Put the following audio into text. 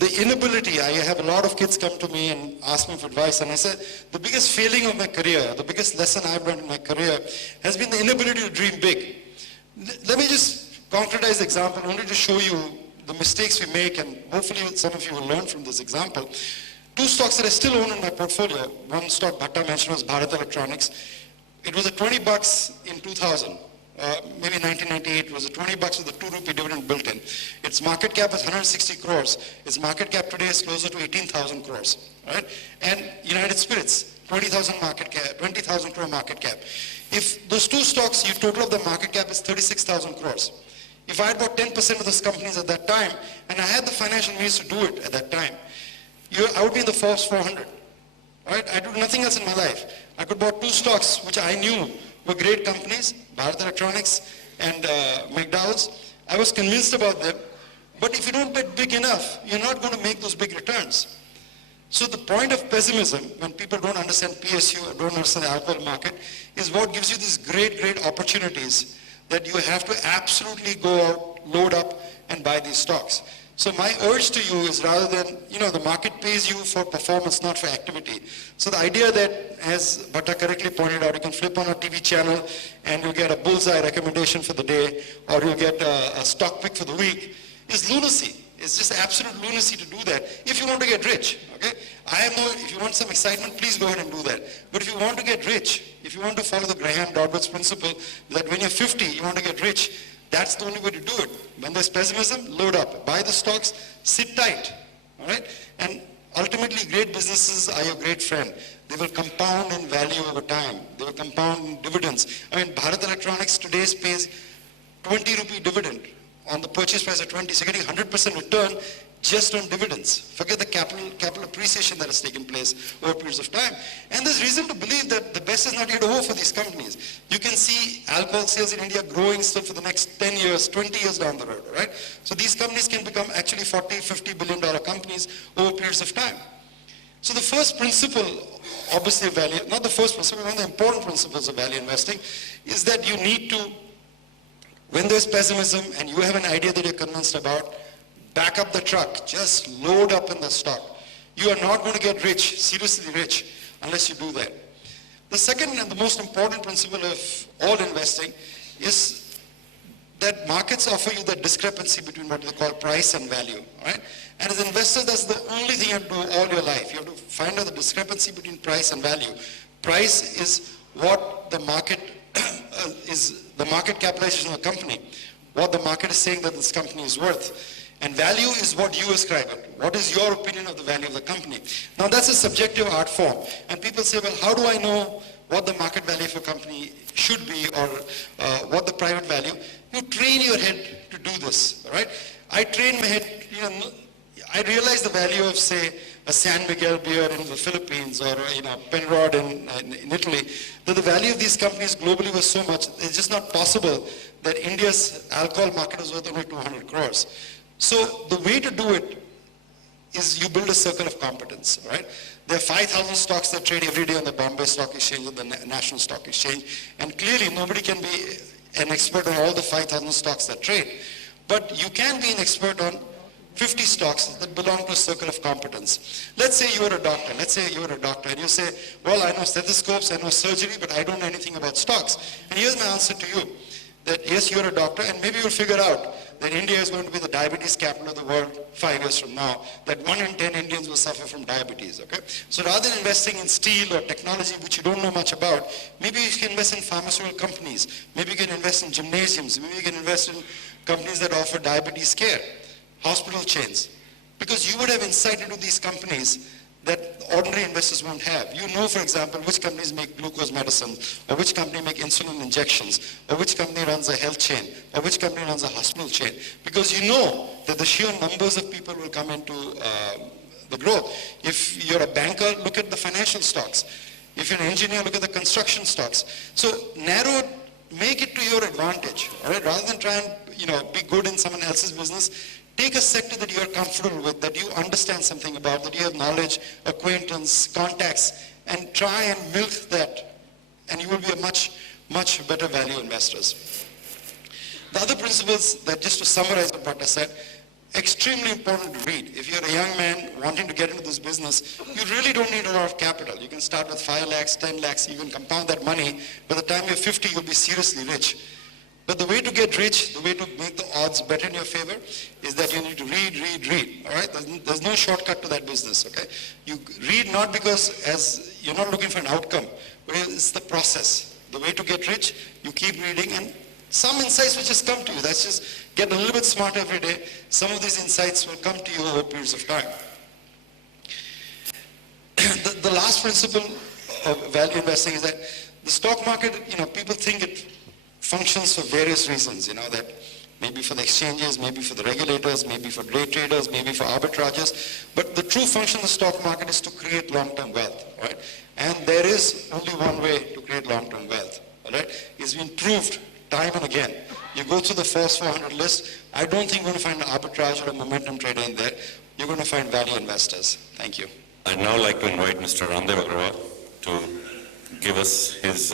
the inability, I have a lot of kids come to me and ask me for advice, and I said, the biggest failing of my career, the biggest lesson I've learned in my career has been the inability to dream big. Let me just concretize the example only to show you the mistakes we make, and hopefully some of you will learn from this example. Two stocks that I still own in my portfolio. One stock Bhatta mentioned was Bharat Electronics. It was at 20 bucks in 2000. Maybe 1998, it was at 20 bucks with a 2 rupee dividend built in. Its market cap is 160 crores. Its market cap today is closer to 18,000 crores, right? And United Spirits, 20,000 market cap, 20,000 crore market cap. If those two stocks, you total of the market cap is 36,000 crores. If I had bought 10% of those companies at that time, and I had the financial means to do it at that time, I would be in the Forbes 400, right? I do nothing else in my life. I could buy two stocks which I knew were great companies, Bharat Electronics and McDowell's. I was convinced about them, but if you don't bet big enough, you're not going to make those big returns. So the point of pessimism, when people don't understand PSU or don't understand the alcohol market, is what gives you these great opportunities that you have to absolutely go out, load up, and buy these stocks. So my urge to you is, rather than, the market pays you for performance, not for activity. So the idea that, as Bhatta correctly pointed out, you can flip on a TV channel and you'll get a bullseye recommendation for the day, or you'll get a stock pick for the week, is lunacy. It's just absolute lunacy to do that if you want to get rich, okay? If you want some excitement, please go ahead and do that. But if you want to get rich, if you want to follow the Graham Dodd's principle that when you're 50, you want to get rich, that's the only way to do it. When there's pessimism, load up. Buy the stocks, sit tight, all right? And ultimately, great businesses are your great friend. They will compound in value over time. They will compound in dividends. I mean, Bharat Electronics today pays 20 rupee dividend on the purchase price of 20. So you're getting 100% return just on dividends. Forget the capital appreciation that has taken place over periods of time. And there's reason to believe that the best is not yet over for these companies. You can see alcohol sales in India growing still for the next 10 years, 20 years down the road, right? So these companies can become actually 40, $50 billion companies over periods of time. So the first principle, obviously value, not the first principle, one of the important principles of value investing is that you need to, when there's pessimism and you have an idea that you're convinced about, back up the truck, just load up in the stock. You are not going to get rich, seriously rich, unless you do that. The second and the most important principle of all investing is that markets offer you the discrepancy between what they call price and value, right? And as investors, that's the only thing you have to do all your life. You have to find out the discrepancy between price and value. Price is what the market is, the market capitalization of a company, what the market is saying that this company is worth. And value is what you ascribe it. What is your opinion of the value of the company? Now that's a subjective art form. And people say, well, how do I know what the market value of a company should be, or what the private value? You train your head to do this, right? I train my head, I realize the value of, say, a San Miguel beer in the Philippines, or Penrod in Italy, that the value of these companies globally was so much, it's just not possible that India's alcohol market is worth only 200 crores. So the way to do it is you build a circle of competence, right? There are 5,000 stocks that trade every day on the Bombay Stock Exchange and the National Stock Exchange, and clearly nobody can be an expert on all the 5,000 stocks that trade. But you can be an expert on 50 stocks that belong to a circle of competence. Let's say you're a doctor. And you say, well, I know stethoscopes, I know surgery, but I don't know anything about stocks. And here's my answer to you, that yes, you're a doctor, and maybe you'll figure out that India is going to be the diabetes capital of the world 5 years from now, that 1 in 10 Indians will suffer from diabetes, okay? So rather than investing in steel or technology which you don't know much about, maybe you can invest in pharmaceutical companies, maybe you can invest in gymnasiums, maybe you can invest in companies that offer diabetes care, hospital chains, because you would have insight into these companies that ordinary investors won't have. You know, for example, which companies make glucose medicine, or which company make insulin injections, or which company runs a health chain, or which company runs a hospital chain, because you know that the sheer numbers of people will come into the growth. If you're a banker, look at the financial stocks. If you're an engineer, look at the construction stocks. So narrow, make it to your advantage, all right? Rather than try and be good in someone else's business, take a sector that you are comfortable with, that you understand something about, that you have knowledge, acquaintance, contacts, and try and milk that, and you will be a much better value investors. The other principles that, just to summarize what Bhatta said, extremely important to read. If you're a young man wanting to get into this business, you really don't need a lot of capital. You can start with 5 lakhs, 10 lakhs, you can compound that money. By the time you're 50, you'll be seriously rich. But the way to get rich, the way to make the odds better in your favor, is that you need to read, all right? There's no shortcut to that business, okay? You read not because as you're not looking for an outcome, but it's the process. The way to get rich, you keep reading, and some insights will just come to you. That's just get a little bit smarter every day. Some of these insights will come to you over periods of time. The last principle of value investing is that the stock market, people think it functions for various reasons, that maybe for the exchanges, maybe for the regulators, maybe for day traders, maybe for arbitrages. But the true function of the stock market is to create long-term wealth, right? And there is only one way to create long-term wealth, all right? It's been proved time and again. You go through the first 400 list, I don't think you're going to find an arbitrage or a momentum trader in there. You're going to find value investors. Thank you. I'd now like to invite Mr. Ramdev Agrawal to give us his